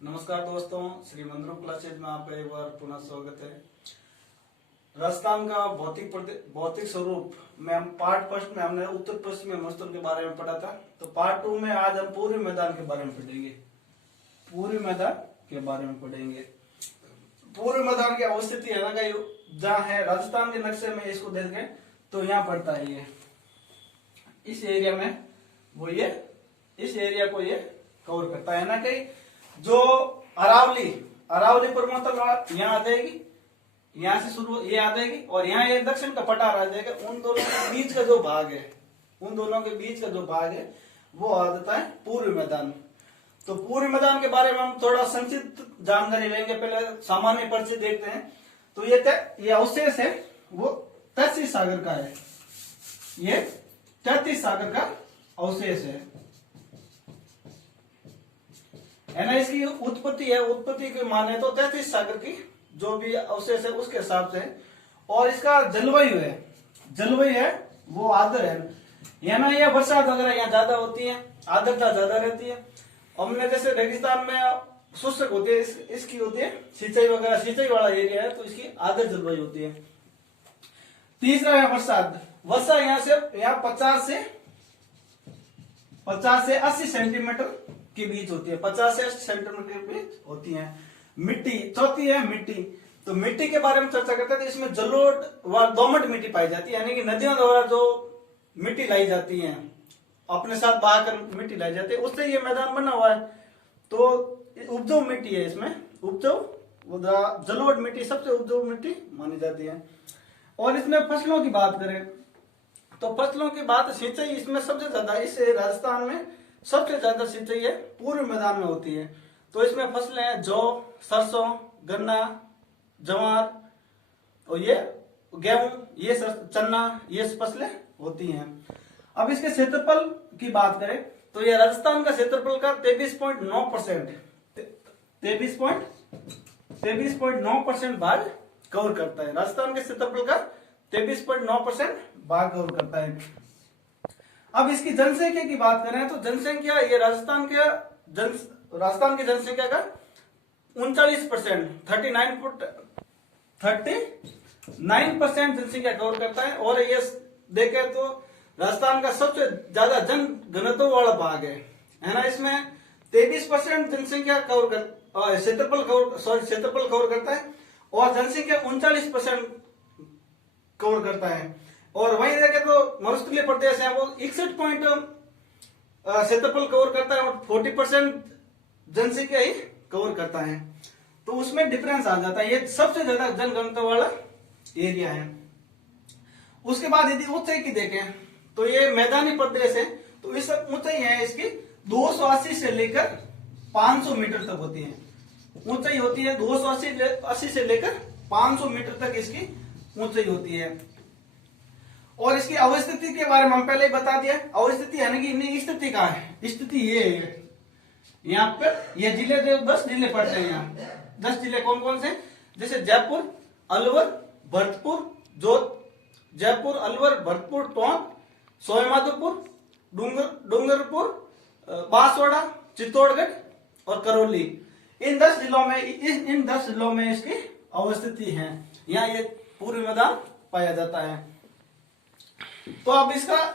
नमस्कार दोस्तों, श्री मंदिरों क्लासेज में आपका एक बार पुनः स्वागत है। राजस्थान का भौतिक स्वरूप में हम पार्ट फर्स्ट में हमने उत्तर पश्चिमी मस्तूल के बारे में पढ़ा था। तो पार्ट 2 में आज हम पूर्वी मैदान के बारे में पढ़ेंगे। पूर्वी मैदान के बारे में पढ़ेंगे। पूर्वी मैदान की अवस्थिति है ना कहीं जहाँ है राजस्थान के नक्शे में, इसको देखें तो यहाँ पड़ता है। ये इस एरिया में वो ये इस एरिया को ये कवर करता है ना कहीं। जो अरावली पर्वतमाला यहाँ आ जाएगी, यहाँ से शुरू ये आ जाएगी और यहाँ ये दक्षिण का पठार आ जाएगा। उन दोनों के बीच का जो भाग है वो आ जाता है पूर्वी मैदान। तो पूर्वी मैदान के बारे में हम थोड़ा संक्षिप्त जानकारी लेंगे। पहले सामान्य परिचय देखते हैं। तो ये अवशेष है वो तैतीस सागर का है। ये 33 सागर का अवशेष है ना। इसकी उत्पत्ति की माने तो 33 सागर की जो भी अवशेष है उसके हिसाब से। और इसका जलवायु है वो आर्द्र है। यहाँ ना ये बरसात वगैरह यहाँ ज्यादा होती है, आर्द्रता ज्यादा रहती है। हमने जैसे रेगिस्तान में शुष्क होती है, इसकी होती है सिंचाई वाला एरिया है, तो इसकी आर्द्र जलवायु होती है। तीसरा है वर्षा यहाँ 50 से 80 सेंटीमीटर के बीच होती है। 50 से 80 सेंटीमीटर के बीच होती है। मिट्टी चौथी है मिट्टी। तो मिट्टी के बारे में चर्चा करते हैं। तो इसमें जलोढ़ व दोमट मिट्टी पाई जाती है, यानी कि नदियों द्वारा जो मिट्टी लाई जाती है, अपने साथ बहाकर मिट्टी लाई जाती है, उससे ये मैदान बना हुआ है। तो उपजाऊ मिट्टी है, इसमें जलोढ़ मिट्टी सबसे उपजाऊ मिट्टी मानी जाती है। और इसमें फसलों की बात करें तो फसलों की बात सिंचाई इसमें सबसे ज्यादा, इस राजस्थान में सबसे ज्यादा सिंचाई है पूर्वी मैदान में होती है। तो इसमें फसलें हैं जौ, सरसों, गन्ना, जवार और ये गेहूं, ये चना, ये फसलें होती हैं। अब इसके क्षेत्रफल की बात करें तो ये राजस्थान का क्षेत्रफल का 23.9% भाग कवर करता है। राजस्थान के क्षेत्रफल का 23.9% भाग कवर करता है। अब इसकी जनसंख्या की बात करें तो जनसंख्या ये राजस्थान की जनसंख्या का 39% 39% जनसंख्या कवर करता है। और ये देखें तो राजस्थान का सबसे ज्यादा जन घनत्व वाला भाग है ना। इसमें 23% जनसंख्या क्षेत्रफल कवर करता है और जनसंख्या 39% कवर करता है। और वहीं देखें तो मरुस्थलीय प्रदेश है वो 61 क्षेत्रफल कवर करता है और 40% जनसंख्या ही कवर करता है। तो उसमें डिफरेंस आ जाता है। ये सबसे ज्यादा जनघनत्व वाला एरिया है। उसके बाद यदि ऊंचाई की देखें तो ये मैदानी प्रदेश है। तो इस ऊंचाई है इसकी 280 से लेकर 500 मीटर तक होती है। ऊंचाई होती है 280 से लेकर 500 मीटर तक इसकी ऊंचाई होती है। और इसकी अवस्थिति के बारे में हम पहले ही बता दिया। अवस्थिति यानी कि इनकी स्थिति कहाँ है, स्थिति ये है। यहाँ पर ये जिले जो 10 जिले पड़ते हैं। यहाँ 10 जिले कौन कौन से, जैसे जयपुर, अलवर, भरतपुर, टोंक, सवाईमाधोपुर, डूंगरपुर, बांसवाड़ा, चित्तौड़गढ़ और करौली। इन 10 जिलों में इसकी अवस्थिति है। यहाँ ये पूर्वी मैदान पाया जाता है। तो अब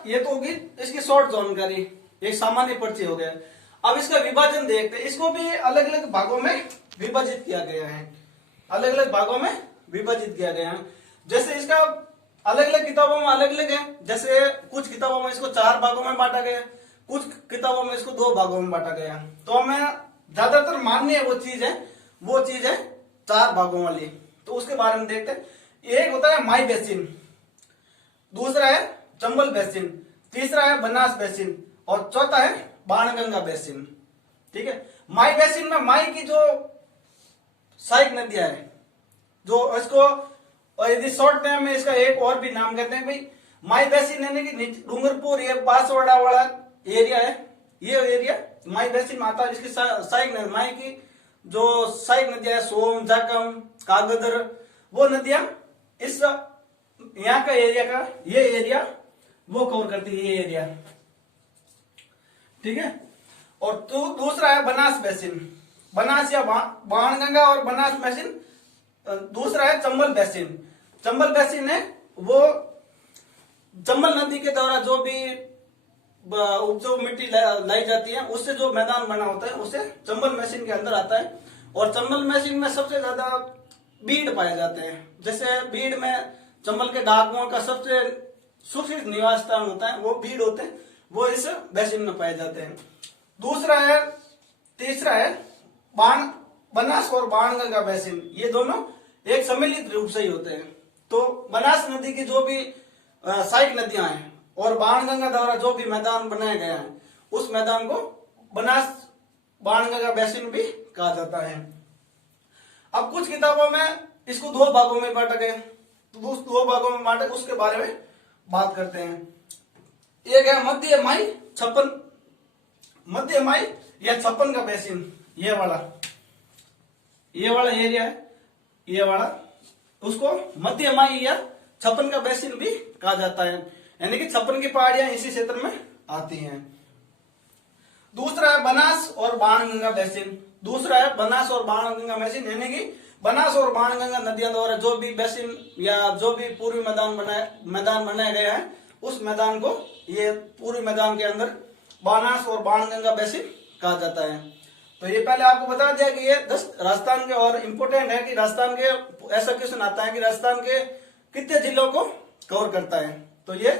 ये तो होगी इसकी शॉर्ट जानकारी, एक सामान्य परिचय हो गया। अब इसका विभाजन देखते हैं। इसको भी अलग अलग भागों में विभाजित किया गया है। जैसे इसका अलग अलग किताबों में अलग अलग है। जैसे कुछ किताबों में इसको 4 भागों में बांटा गया, कुछ किताबों में इसको 2 भागों में बांटा गया। तो हमें ज्यादातर मान्य वो चीज है 4 भागों वाली। तो उसके बारे में देखते हैं। एक होता है माई बेसिन, दूसरा है चंबल बेसिन, तीसरा है बनास बेसिन और चौथा है बाणगंगा बेसिन। ठीक है। माई बेसिन में माई की जो सहायक नदियां है, जो इसको और यदि शॉर्ट टाइम में इसका एक और भी नाम कहते हैं भाई माई बेसिन, यानी कि डूंगरपुर ये बांसवाड़ा वाला एरिया है, ये एरिया माई बेसिन में आता है। इसकी सहायक नदी माई की जो सहायक नदियां है सोम, जाकम, कागदर, वो नदियां इस यहाँ का ये एरिया वो कवर करती है, ये एरिया। ठीक है। और तो दूसरा है बनास बेसिन। बनास या बाणगंगा और बनास बेसिन। दूसरा है चंबल बेसिन। चंबल बेसिन है वो चंबल नदी के द्वारा जो भी उपजाऊ मिट्टी लाई जाती है उससे जो मैदान बना होता है उसे चंबल बेसिन के अंदर आता है। और चंबल बेसिन में सबसे ज्यादा बीड़ पाए जाते हैं। जैसे बीड़ में चंबल के डाकुओं का सबसे सुरक्षित निवास स्थान होता है वो बीड़ होते हैं, वो इस बेसिन में पाए जाते हैं। तीसरा है बनास और बाणगंगा बेसिन। ये दोनों एक सम्मिलित रूप से ही होते हैं। तो बनास नदी की जो भी सहायक नदियां हैं और बाणगंगा द्वारा जो भी मैदान बनाया गया है उस मैदान को बनास बाणगंगा बेसिन भी कहा जाता है। अब कुछ किताबों में इसको दो भागों में बांटा गया, तो दो भागों में बांटा, उसके बारे में बात करते हैं। एक है मध्य माई या छप्पन का बेसिन। ये वाला एरिया है, ये वाला, उसको मध्य माई या छप्पन का बेसिन भी कहा जाता है। यानी कि छप्पन की पहाड़ियां इसी क्षेत्र में आती हैं। दूसरा है बनास और बाणगंगा बेसिन। यानी कि बनास और बाणगंगा नदियों द्वारा जो भी बेसिन या जो भी पूर्वी मैदान बनाया गया है उस मैदान को, ये पूर्वी मैदान के अंदर बनास और बाणगंगा बेसिन कहा जाता है। तो ये पहले आपको बता दिया कि ये 10 राजस्थान के, और इम्पोर्टेंट है कि राजस्थान के, ऐसा क्वेश्चन आता है कि राजस्थान के कितने जिलों को कवर करता है, तो ये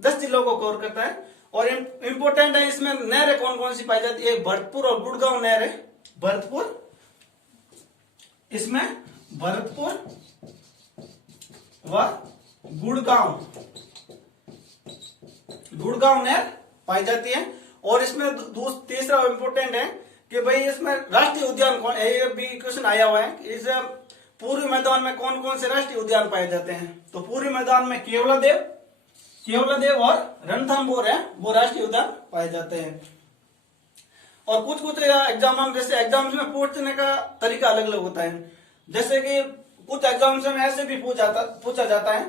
10 जिलों को कवर करता है। और इम्पोर्टेंट है इसमें नहरें कौन कौन सी पाई जाती है। भरतपुर और गुड़गांव नहर है। इसमें भरतपुर व गुड़गांव नहर पाई जाती है। और इसमें तीसरा इम्पोर्टेंट है कि भाई इसमें राष्ट्रीय उद्यान कौन, ये भी क्वेश्चन आया हुआ है, इस पूर्वी मैदान में कौन कौन से राष्ट्रीय उद्यान पाए जाते हैं। तो पूर्वी मैदान में केवलादेव और रणथंभौर है, वो राष्ट्रीय उद्यान पाए जाते हैं। और कुछ एग्जाम्स में पूछने का तरीका अलग अलग होता है। जैसे कि कुछ एग्जाम्स में ऐसे भी पूछा जाता है,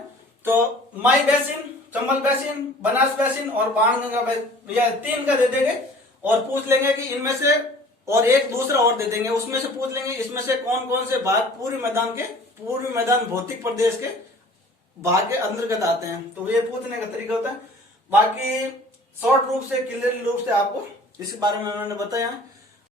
तो Mahi basin, Chambal basin, Banas basin और बाणगंगा बेसिन, या 3 का दे देंगे और पूछ लेंगे कि इनमें से, और एक दूसरा और दे देंगे, उसमें से पूछ लेंगे इसमें से कौन कौन से भाग पूर्वी मैदान भौतिक प्रदेश के भाग के अंतर्गत आते हैं। तो ये पूछने का तरीका होता है। बाकी शॉर्ट रूप से, क्लियर रूप से आपको इस बारे में उन्होंने बताया है।